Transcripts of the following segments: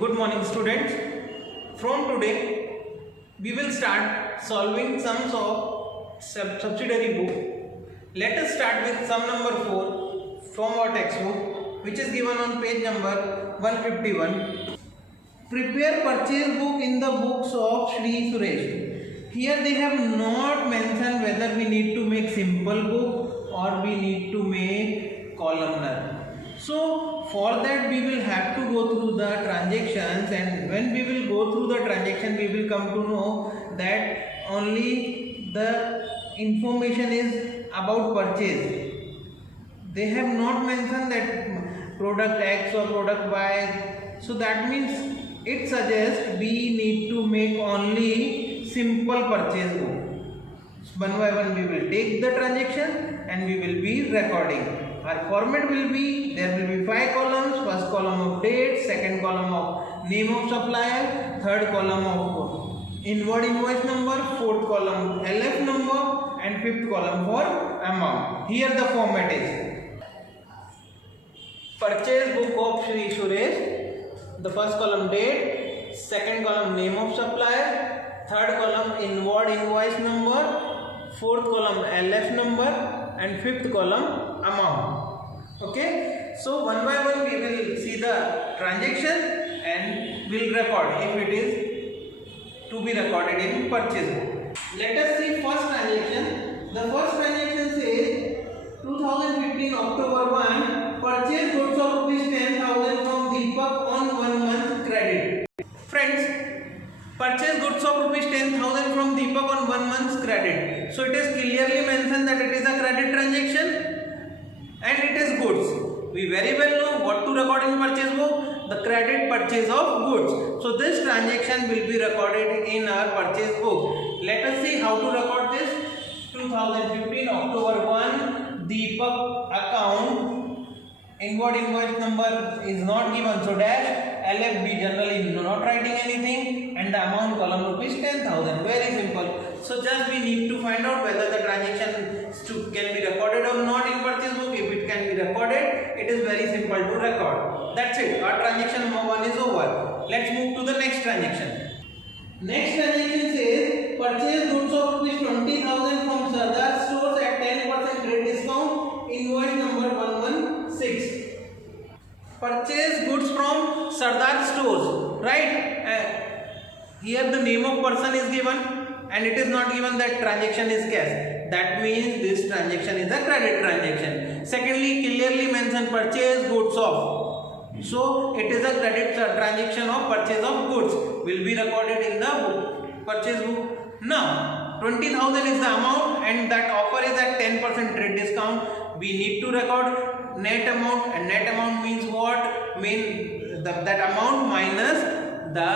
Good morning students. From today we will start solving sums of subsidiary book. Let us start with sum number 4 from our textbook, which is given on page number 151. Prepare purchase book in the books of Shri Suresh. Here they have not mentioned whether we need to make simple book or we need to make columnar. So for that we will have to go through the transactions, and when we will go through the transaction we will come to know that only the information is about purchase. They have not mentioned that product X or product Y. So that means it suggests we need to make only simple purchase book. One by one we will take the transaction and we will be recording. Our format will be, there will be 5 columns. First column of date, second column of name of supplier, third column of invoice number, fourth column LF number, and fifth column for amount. Here the format is purchase book of Shri Suresh. The first column date, second column name of supplier, third column invoice number, fourth column LF number, and fifth column amount. Okay, so one by one we will see the transaction and will record if it is to be recorded in purchase book. Let us see first transaction. The first transaction says 2015 October 1, purchase goods of rupees 10,000 from Deepak on 1 month credit. Friends, purchase goods of rupees 10,000 from Deepak on 1 month's credit. So it is clearly mentioned that it is a credit transaction and it is goods. We very well know what to record in purchase book, the credit purchase of goods. So this transaction will be recorded in our purchase book. Let us see how to record this. 2015 October 1, Deepak account, invoice number is not given, so dash, LFB generally not writing anything, and the amount column rupees 10,000. Very simple. So just we need to find out whether the transaction can be recorded or not in purchase book. If it can be recorded, it is very simple to record. That's it. Our transaction number 1 is over. Let's move to the next transaction. Next transaction says purchase goods of rupees 20,000 from Sardar stores at 10% rate discount. Invoice number 116. Purchase goods from Sardar stores, right? Here the name of person is given and it is not given that transaction is cash. That means this transaction is a credit transaction. Secondly, clearly mention purchase goods of. So it is a credit transaction of purchase of goods. Will be recorded in the book, purchase book. Now 20,000 is the amount and that offer is at 10% trade discount. We need to record net amount, and net amount means what? That amount minus the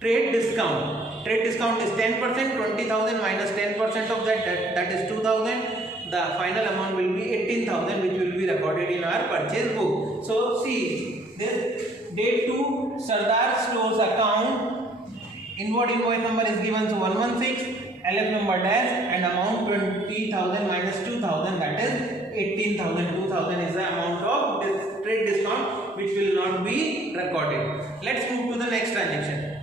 trade discount. Trade discount is 10%, 20,000 minus 10% of that is 2,000. The final amount will be 18,000, which will be recorded in our purchase book. So see, this date to Sardar stores account, invoice number is given, so 116, LF number dash, and amount 20,000 minus 2,000, that is 18,000. 2,000 is the amount of this trade discount which will not be recorded. Let's move to the next transaction.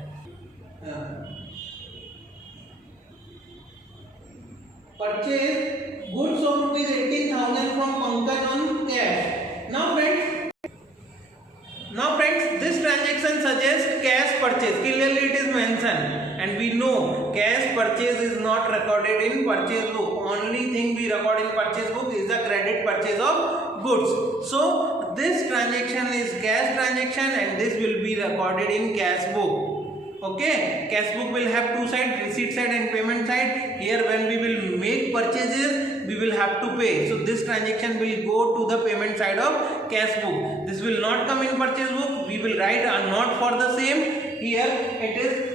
Purchase goods of rupees 18,000 from Pankaj on cash. Now friends, this transaction suggests cash purchase. Clearly it is mentioned, and we know cash purchase is not recorded in purchase book. Only thing we record in purchase book is the credit purchase of goods. So this transaction is cash transaction and this will be recorded in cash book. Okay, cash book will have two sides, receipt side and payment side. Here when we will make purchases, we will have to pay. So this transaction will go to the payment side of cash book. This will not come in purchase book. We will write a note for the same. Here it is.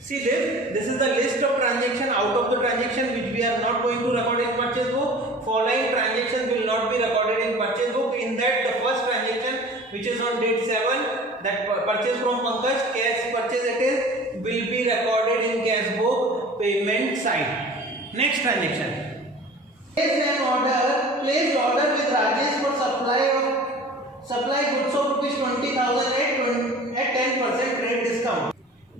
See this is the list of transaction. Out of the transaction which we are not going to record in purchase book, following transactions will not be recorded in purchase book. In that, the first transaction, which is on date 7, that purchase from Pankaj, cash purchase it is, will be recorded in cash book, payment side. Next transaction. Placed order with Rajesh for supply goods of rupees 20,000 at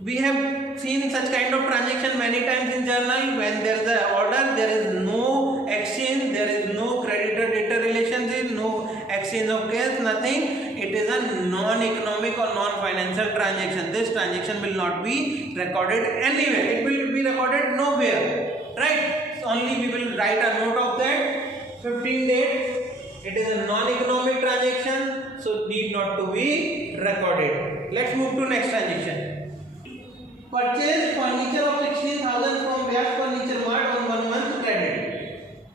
we have seen such kind of transaction many times in journal. When there is an order, there is no exchange, there is no creditor debtor relationship, no exchange of cash, nothing. It is a non-economic or non-financial transaction. This transaction will not be recorded anywhere, it will be recorded nowhere, right? So only we will write a note of that. 15 date, it is a non-economic transaction, so need not to be recorded. Let's move to next transaction. Purchase furniture of 16,000 from Vyas Furniture Mart on 1 month credit.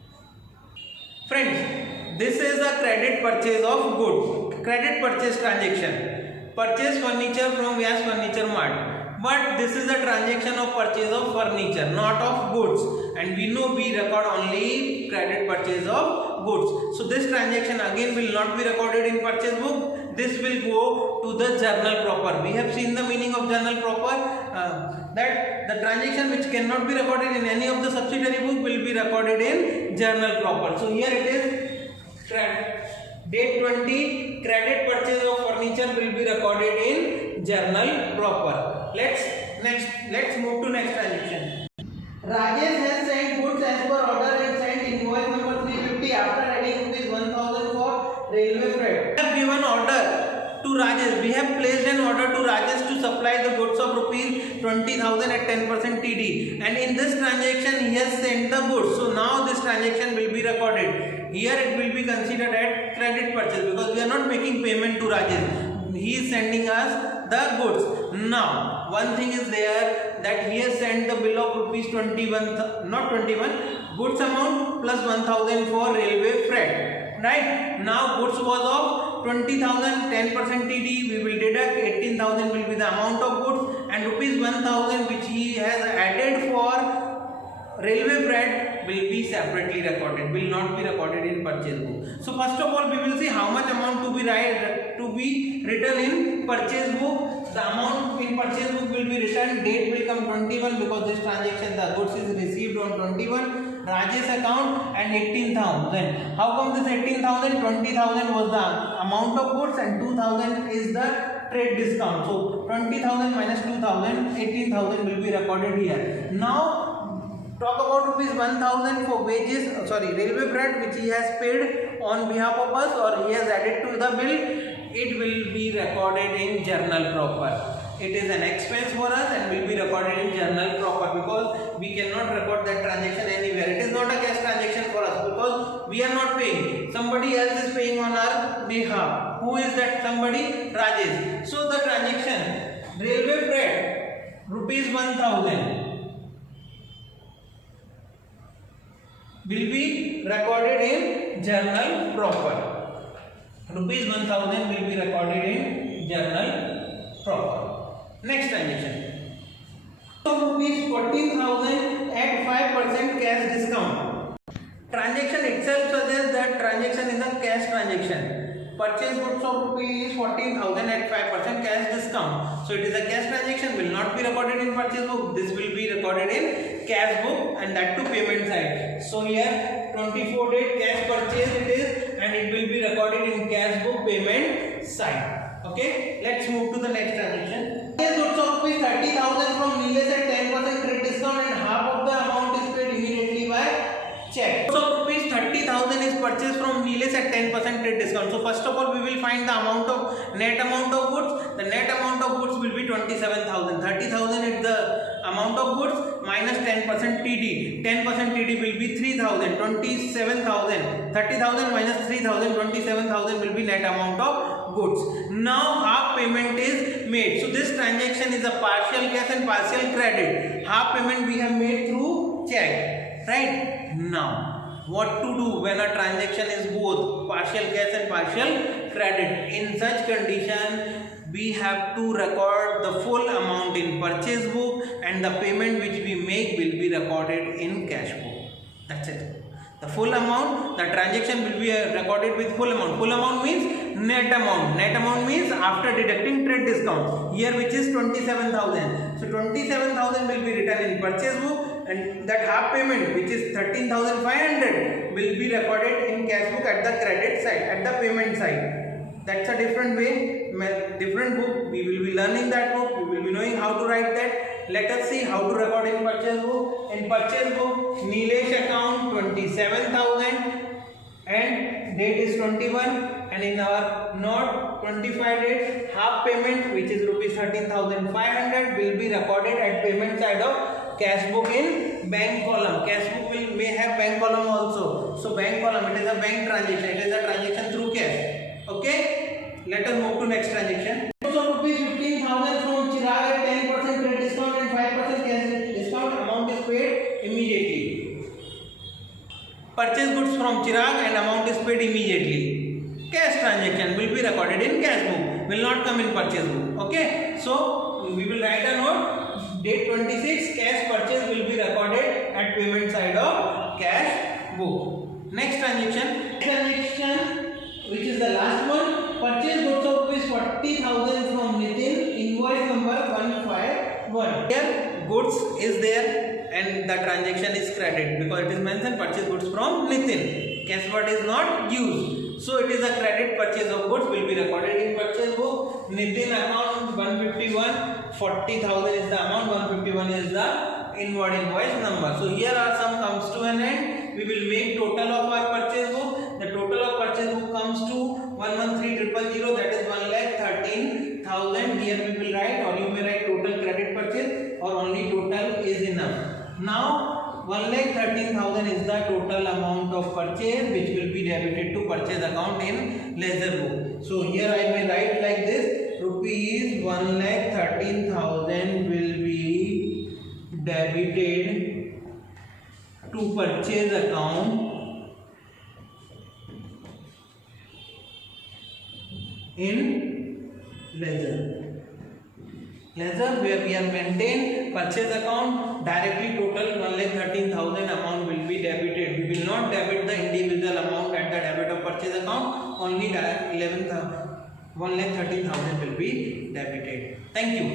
Friends, this is a credit purchase of goods, credit purchase transaction. Purchase furniture from Vyas Furniture Mart, but this is a transaction of purchase of furniture, not of goods, and we know we record only credit purchase of goods. So this transaction again will not be recorded in purchase book. This will go to the journal proper. We have seen the meaning of journal proper, that the transaction which cannot be recorded in any of the subsidiary book will be recorded in journal proper. So here it is, date 20, credit purchase of furniture will be recorded in journal proper. Let's move to next transaction. Rajesh has sent goods as per order and sent invoice number 350 after adding rupees 1,000 for railway freight. We have given order to Rajesh. We have placed an order to Rajesh to supply the goods of rupees 20,000 at 10% TD, and in this transaction he has sent the goods. So now this transaction will be recorded. Here it will be considered as credit purchase because we are not making payment to Rajesh. He is sending us the goods. Now one thing is there, that he has sent the bill of rupees 21, not 21, goods amount plus 1,000 for railway freight, right? Now goods was of 20,000, 10% TD, we will deduct 18,000 will be the amount of goods, and rupees 1,000 which he has added for railway freight will be separately recorded, will not be recorded in purchase book. So first of all we will see how much amount to be written in purchase book. The amount in purchase book will be written, date will come 21 because this transaction, the goods is received on 21, Rajesh account, and 18,000. How come this 18,000? 20,000 was the amount of goods and 2,000 is the trade discount. So 20,000 minus 2,000, 18,000 will be recorded here. Now talk about rupees 1,000 for wages, railway freight which he has paid on behalf of us, or he has added to the bill. It will be recorded in journal proper. It is an expense for us and will be recorded in journal proper because we cannot record that transaction anywhere. It is not a cash transaction for us because we are not paying. Somebody else is paying on our behalf. Who is that somebody? Rajesh. So the transaction, railway freight, rupees 1,000 will be recorded in journal proper. Rupees 1,000 will be recorded in journal proper. Next transaction. So rupees 14,000 at 5% cash discount. Transaction itself suggests that transaction is a cash transaction. Purchase goods of rupees 14,000 at 5% cash discount. So it is a cash transaction, will not be recorded in purchase book. This will be recorded in cash book, and that to payment side. So here 24 date cash purchase it is, and it will be recorded in cash book payment side. Okay, let's move to the next transaction. Purchase goods of rupees 30,000 from Nilesh at 10% credit discount, and half of the amount is paid immediately by check. So rupees 30,000 is purchased from Nilesh at 10% trade discount. So first of all we will find the net amount of goods. The net amount of goods will be 27,000. 30,000 is the amount of goods minus 10% TD. 10% TD will be 3,000. 27,000. 30,000 minus 3,000. 27,000 will be net amount of goods. Now half payment is made. So this transaction is a partial cash and partial credit. Half payment we have made through check, right? Now what to do when a transaction is both partial cash and partial credit? In such condition we have to record the full amount in purchase book, and the payment which we make will be recorded in cash book. That's it. The full amount, the transaction will be recorded with full amount. Full amount means net amount. Net amount means after deducting trade discount, here which is 27,000. So 27,000 will be written in purchase book, and that half payment which is 13,500 will be recorded in cash book at the credit side, at the payment side. That's a different way. different book. We will be learning that book. We will be knowing how to write that. Let us see how to record in purchase book. In purchase book, Nilesh account 27,000 and date is 21, and in our note 25 date, half payment which is rupees 13,500 will be recorded at payment side of cash book in bank column. Cash book may have bank column also. So bank column, it is a bank transaction. It is a transaction through cash. Okay. Let us move to next transaction. So rupees 15,000 from Chirag at 10% credit discount and 5% cash discount. Amount is paid immediately. Purchase goods from Chirag and amount is paid immediately. Cash transaction will be recorded in cash book. Will not come in purchase book. Okay. So we will write a note. Date 26. Cash purchase will be recorded at payment side of cash book. Next transaction. Which is the last one. Purchase goods of rupees 40,000 from Nitin. Invoice number 151. Here goods is there and the transaction is credit because it is mentioned purchase goods from Nitin. Cash word is not used. So it is a credit. Purchase of goods will be recorded in purchase book. Nitin account 151. 40,000 is the amount. 151 is the invoice number. So here are some comes to an end. We will make total of our purchase book. The total of purchase book comes to 113,000. That is 1,13,000. Here we will write, or you may write total credit purchase, or only total is enough. Now 1,13,000 is the total amount of purchase which will be debited to purchase account in ledger book. So here I may write like this: rupees 1,13,000 will be debited to purchase account in ledger. Ledger where we are maintain purchase account directly total 1,13,000 amount will be debited. We will not debit the individual amount at the debit of purchase account. Only 1,13,000 will be debited. Thank you.